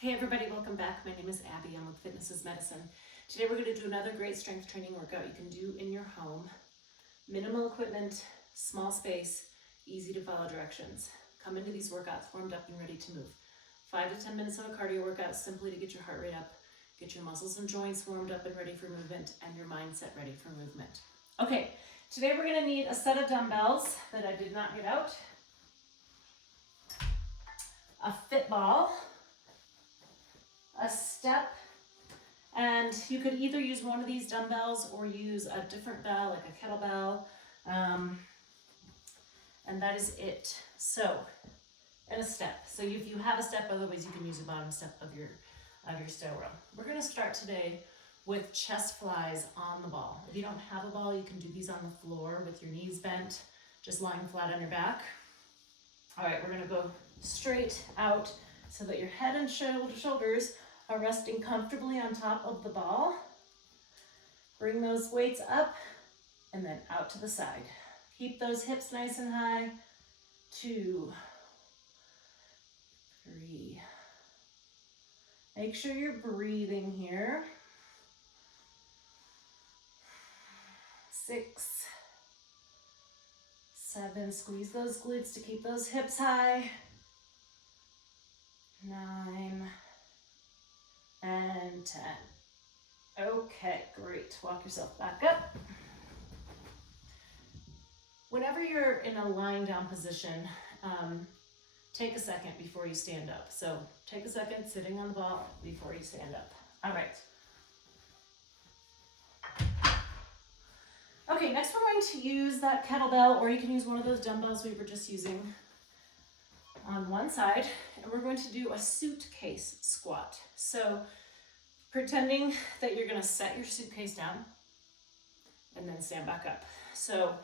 Hey everybody, welcome back. My name is Abby. I'm with Fitness is Medicine. Today we're going to do another great strength training workout you can do in your home. Minimal equipment, small space, easy to follow directions. Come into these workouts warmed up and ready to move. 5 to 10 minutes of a cardio workout simply to get your heart rate up, get your muscles and joints warmed up and ready for movement, and your mindset ready for movement. Okay, today we're going to need a set of dumbbells that I did not get out, a fit ball, a step, and you could either use one of these dumbbells or use a different bell, like a kettlebell, and that is it. So, and a step. So if you have a step, otherwise you can use the bottom step of your stair rail. We're going to start today with chest flies on the ball. If you don't have a ball, you can do these on the floor with your knees bent, just lying flat on your back. All right, we're going to go straight out so that your head and shoulders are resting comfortably on top of the ball. Bring those weights up and then out to the side. Keep those hips nice and high. 2, 3. Make sure you're breathing here. 6, 7. Squeeze those glutes to keep those hips high. 9 and 10. Okay, great. Walk yourself back up. Whenever you're in a lying down position, take a second before you stand up. So take a second sitting on the ball before you stand up. All right. Okay, next we're going to use that kettlebell, or you can use one of those dumbbells we were just using on one side, and we're going to do a suitcase squat. So pretending that you're going to set your suitcase down and then stand back up. So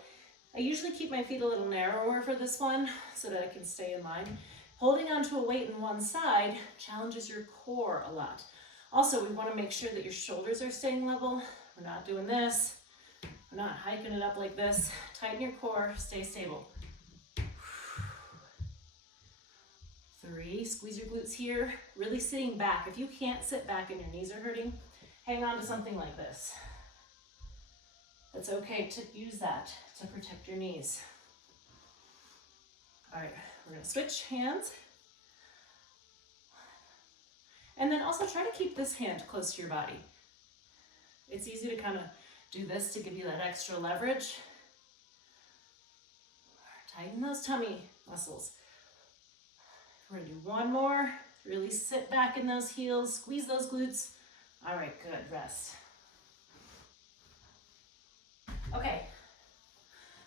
I usually keep my feet a little narrower for this one so that I can stay in line. Holding onto a weight in one side challenges your core a lot. Also, we want to make sure that your shoulders are staying level. We're not doing this. We're not hiking it up like this. Tighten your core, stay stable. 3, squeeze your glutes here, really sitting back. If you can't sit back and your knees are hurting, hang on to something like this. It's okay to use that to protect your knees. All right, we're gonna switch hands. And then also try to keep this hand close to your body. It's easy to kind of do this to give you that extra leverage. Tighten those tummy muscles. We're gonna do one more. Really sit back in those heels, squeeze those glutes. All right, good, rest. Okay,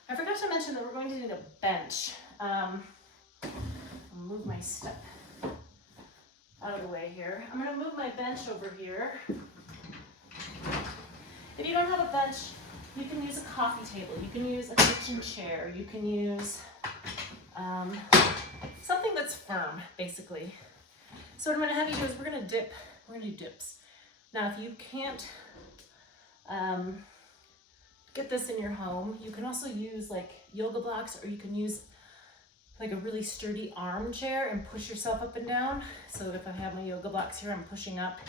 I forgot to mention that we're going to need a bench. I'll move my step out of the way here. I'm gonna move my bench over here. If you don't have a bench, you can use a coffee table, you can use a kitchen chair, you can use something that's firm, basically. So what I'm gonna have you do is we're gonna do dips. Now, if you can't get this in your home, you can also use like yoga blocks, or you can use like a really sturdy armchair and push yourself up and down. So if I have my yoga blocks here, I'm pushing up.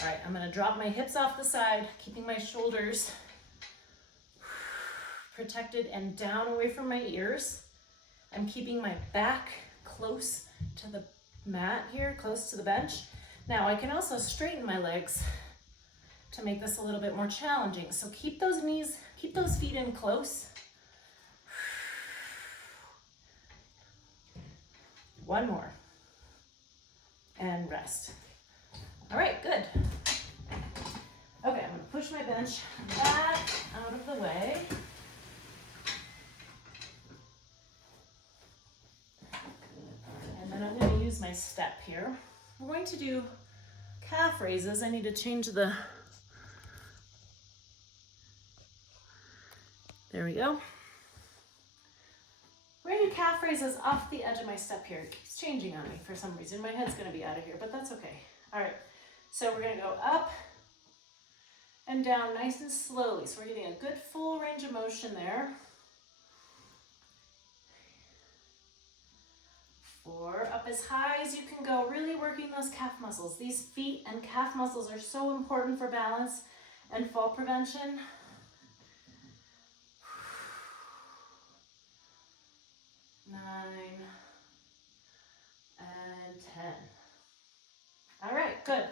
All right, I'm gonna drop my hips off the side, keeping my shoulders protected and down away from my ears. I'm keeping my back close to the mat here, close to the bench. Now I can also straighten my legs to make this a little bit more challenging. So keep those feet in close. One more. And rest. All right, good. Okay, I'm gonna push my bench back out of the way. And then I'm gonna use my step here. We're going to do calf raises. I need to change the, there we go. We're gonna do calf raises off the edge of my step here. It keeps changing on me for some reason. My head's gonna be out of here, but that's okay. All right, so we're gonna go up and down nice and slowly. So we're getting a good full range of motion there. 4, up as high as you can go, really working those those calf muscles. These feet and calf muscles are so important for balance and fall prevention. 9 and 10. All right, good.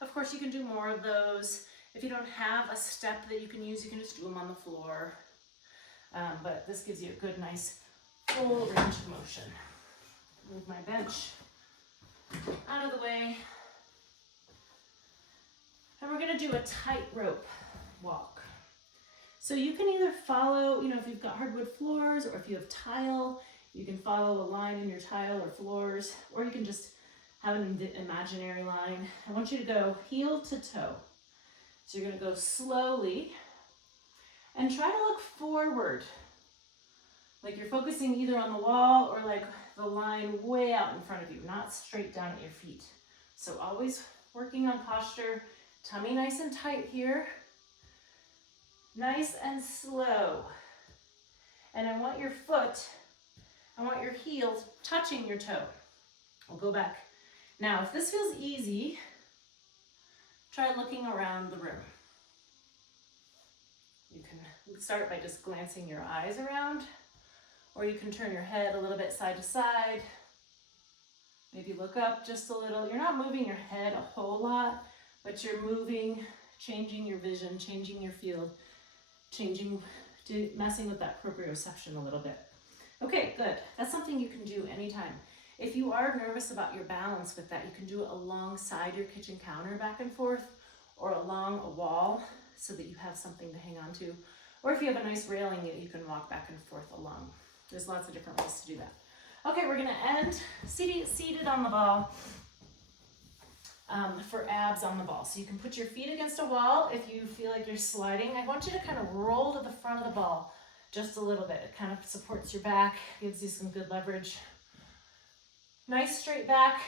Of course, you can do more of those. If you don't have a step that you can use, you can just do them on the floor. But this gives you a good, nice, full range of motion. Move my bench out of the way. And we're gonna do a tightrope walk. So you can either follow, if you've got hardwood floors or if you have tile, you can follow a line in your tile or floors, or you can just have an imaginary line. I want you to go heel to toe. So you're gonna go slowly and try to look forward. Like you're focusing either on the wall or like the line way out in front of you, not straight down at your feet. So always working on posture, tummy nice and tight here. Nice and slow. And I want your heel touching your toe. We'll go back. Now, if this feels easy, try looking around the room. You can start by just glancing your eyes around, or you can turn your head a little bit side to side. Maybe look up just a little. You're not moving your head a whole lot, but you're moving, changing your vision, changing your field, messing with that proprioception a little bit. Okay, good. That's something you can do anytime. If you are nervous about your balance with that, you can do it alongside your kitchen counter back and forth, or along a wall so that you have something to hang on to. Or if you have a nice railing that you can walk back and forth along. There's lots of different ways to do that. Okay, we're gonna end seated on the ball for abs on the ball. So you can put your feet against a wall if you feel like you're sliding. I want you to kind of roll to the front of the ball just a little bit. It kind of supports your back, gives you some good leverage. Nice straight back.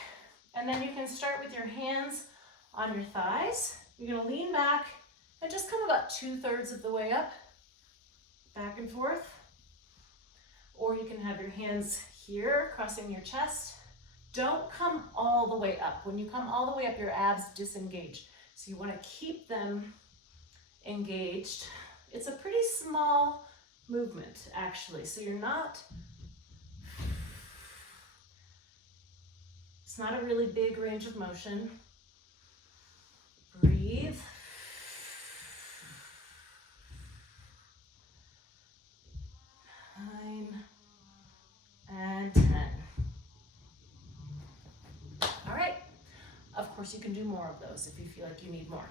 And then you can start with your hands on your thighs. You're gonna lean back and just come about 2/3 of the way up, back and forth. Or you can have your hands here, crossing your chest. Don't come all the way up. When you come all the way up, your abs disengage. So you wanna keep them engaged. It's a pretty small movement, actually. So it's not a really big range of motion. Breathe. And 10. All right. Of course, you can do more of those if you feel like you need more.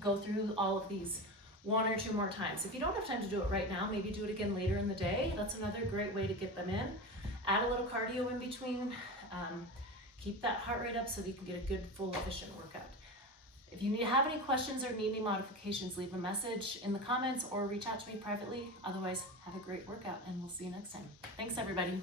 Go through all of these 1 or 2 more times. If you don't have time to do it right now, maybe do it again later in the day. That's another great way to get them in. Add a little cardio in between. Keep that heart rate up so that you can get a good, full, efficient workout. If you have any questions or need any modifications, leave a message in the comments or reach out to me privately. Otherwise, have a great workout and we'll see you next time. Thanks, everybody.